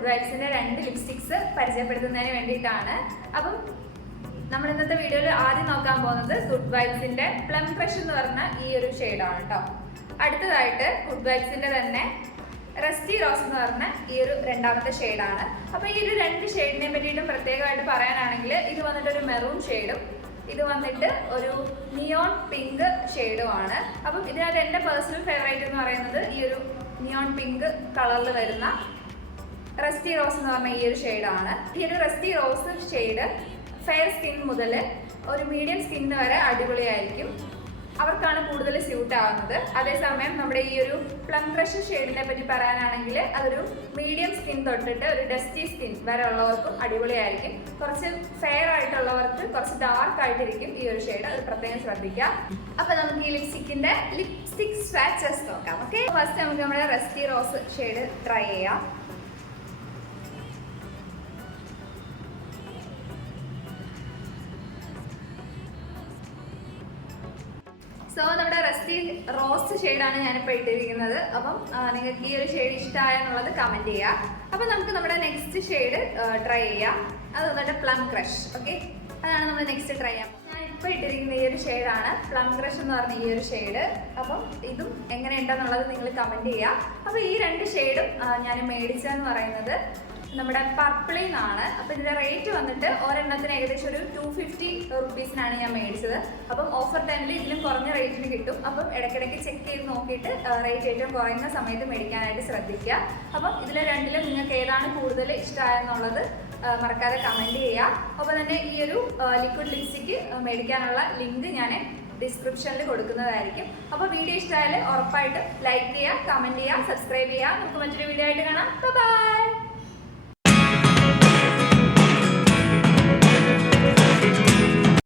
Good വൈബ്സിന്റെ 2 lipsticks പരിചയപ്പെടുത്തുന്നതിന് വേണ്ടിയിട്ടാണ്. അപ്പം നമ്മൾ ഇന്നത്തെ വീഡിയോയിൽ ആദ്യം നോക്കാൻ പോകുന്നത് ഗുഡ് വൈബ്സിന്റെ പ്ലം ക്രഷ് എന്ന് പറഞ്ഞ ഈ ഒരു ഷെയ്ഡാണ് കേട്ടോ. അടുത്തതായിട്ട് ഗുഡ് വൈബ്സിന്റെ തന്നെ റസ്റ്റി റോസ് എന്ന് പറഞ്ഞ ഈ ഒരു രണ്ടാമത്തെ ഷെയ്ഡാണ്. അപ്പോൾ ഈ ഒരു 2 ഷെയ്ഡിനെ പറ്റിയിട്ടും പ്രത്യേകമായിട്ട് പറയാനാണെങ്കിൽ ഇത് വന്നിട്ട് ഒരു മെറൂൺ ഷെയ്ഡും ഇത് വന്നിട്ട് ഒരു നിയോൺ പിങ്ക് ഷെയ്ഡുമാണ്. അപ്പം ഇതിനകത്ത് എൻ്റെ പേഴ്സണൽ ഫേവറേറ്റ് എന്ന് പറയുന്നത് ഈ ഒരു നിയോൺ പിങ്ക് കളറിൽ വരുന്ന റസ്റ്റി റോസ് എന്ന് പറഞ്ഞ ഈ ഒരു ഷെയ്ഡാണ്. ഈ ഒരു rusty rose shade fair skin മുതൽ ഒരു മീഡിയം സ്കിന്നിന് വരെ അടിപൊളിയായിരിക്കും, അവർക്കാണ് കൂടുതൽ സ്യൂട്ട് ആവുന്നത്. അതേസമയം നമ്മുടെ ഈ ഒരു പ്ലം ക്രഷ് ഷെയ്ഡിനെ പറ്റി പറയാനാണെങ്കിൽ അതൊരു മീഡിയം സ്കിൻ തൊട്ടിട്ട് ഒരു ഡസ്റ്റി സ്കിൻ വരെ ഉള്ളവർക്കും അടിപൊളിയായിരിക്കും. കുറച്ച് ഫെയർ ആയിട്ടുള്ളവർക്ക് കുറച്ച് ഡാർക്ക് ആയിട്ടിരിക്കും ഈ ഒരു ഷെയ്ഡ്, അത് പ്രത്യേകം ശ്രദ്ധിക്കാം. അപ്പൊ നമുക്ക് ഈ ലിപ്സ്റ്റിക് സ്വാച്ചസ് നോക്കാം. ഓക്കെ, ഫസ്റ്റ് നമുക്ക് നമ്മുടെ റസ്റ്റി റോസ് ഷെയ്ഡ് ട്രൈ ചെയ്യാം. സോ നമ്മുടെ റസ്റ്റി റോസ് ഷെയ്ഡാണ് ഞാനിപ്പോൾ ഇട്ടിരിക്കുന്നത്. അപ്പം നിങ്ങൾക്ക് ഈ ഒരു ഷെയ്ഡ് ഇഷ്ടമായെന്നുള്ളത് കമൻറ്റ് ചെയ്യുക. അപ്പം നമുക്ക് നമ്മുടെ നെക്സ്റ്റ് ഷെയ്ഡ് ട്രൈ ചെയ്യാം. അത് വന്നിട്ട് പ്ലം ക്രഷ്. ഓക്കെ, അതാണ് നമ്മൾ നെക്സ്റ്റ് ട്രൈ ചെയ്യാം. ഞാൻ ഇപ്പോൾ ഇട്ടിരിക്കുന്ന ഈ ഒരു ഷെയ്ഡാണ് പ്ലം ക്രഷ് എന്ന് പറഞ്ഞ ഈ ഒരു ഷെയ്ഡ്. അപ്പം ഇതും എങ്ങനെയുണ്ടെന്നുള്ളത് നിങ്ങൾ കമൻറ്റ് ചെയ്യുക. അപ്പോൾ ഈ 2 ഷെയ്ഡും ഞാൻ മേടിച്ചതെന്ന് പറയുന്നത് നമ്മുടെ പർപ്പിളിൽ നിന്നാണ്. അപ്പോൾ ഇതിൻ്റെ റേറ്റ് വന്നിട്ട് ഒരെണ്ണത്തിന് ഏകദേശം ഒരു 250 റുപ്പീസിനാണ് ഞാൻ മേടിച്ചത്. അപ്പം ഓഫർ ടൈമിൽ ഇതിലും കുറഞ്ഞ റേറ്റിന് കിട്ടും. അപ്പം ഇടയ്ക്കിടയ്ക്ക് ചെക്ക് ചെയ്ത് നോക്കിയിട്ട് റേറ്റ് ഏറ്റവും കുറയുന്ന സമയത്ത് മേടിക്കാനായിട്ട് ശ്രദ്ധിക്കുക. അപ്പം ഇതിൽ 2ലും നിങ്ങൾക്ക് ഏതാണ് കൂടുതൽ ഇഷ്ടമായെന്നുള്ളത് മറക്കാതെ കമൻറ്റ് ചെയ്യുക. അപ്പോൾ തന്നെ ഈ ഒരു ലിക്വിഡ് ലിപ്സ്റ്റിക്ക് മേടിക്കാനുള്ള ലിങ്ക് ഞാൻ ഡിസ്ക്രിപ്ഷനിൽ കൊടുക്കുന്നതായിരിക്കും. അപ്പോൾ വീഡിയോ ഇഷ്ടമായാൽ ഉറപ്പായിട്ടും ലൈക്ക് ചെയ്യുക, കമൻറ്റ് ചെയ്യുക, സബ്സ്ക്രൈബ് ചെയ്യുക. നമുക്ക് മറ്റൊരു വീഡിയോ ആയിട്ട് കാണാം. ബൈ.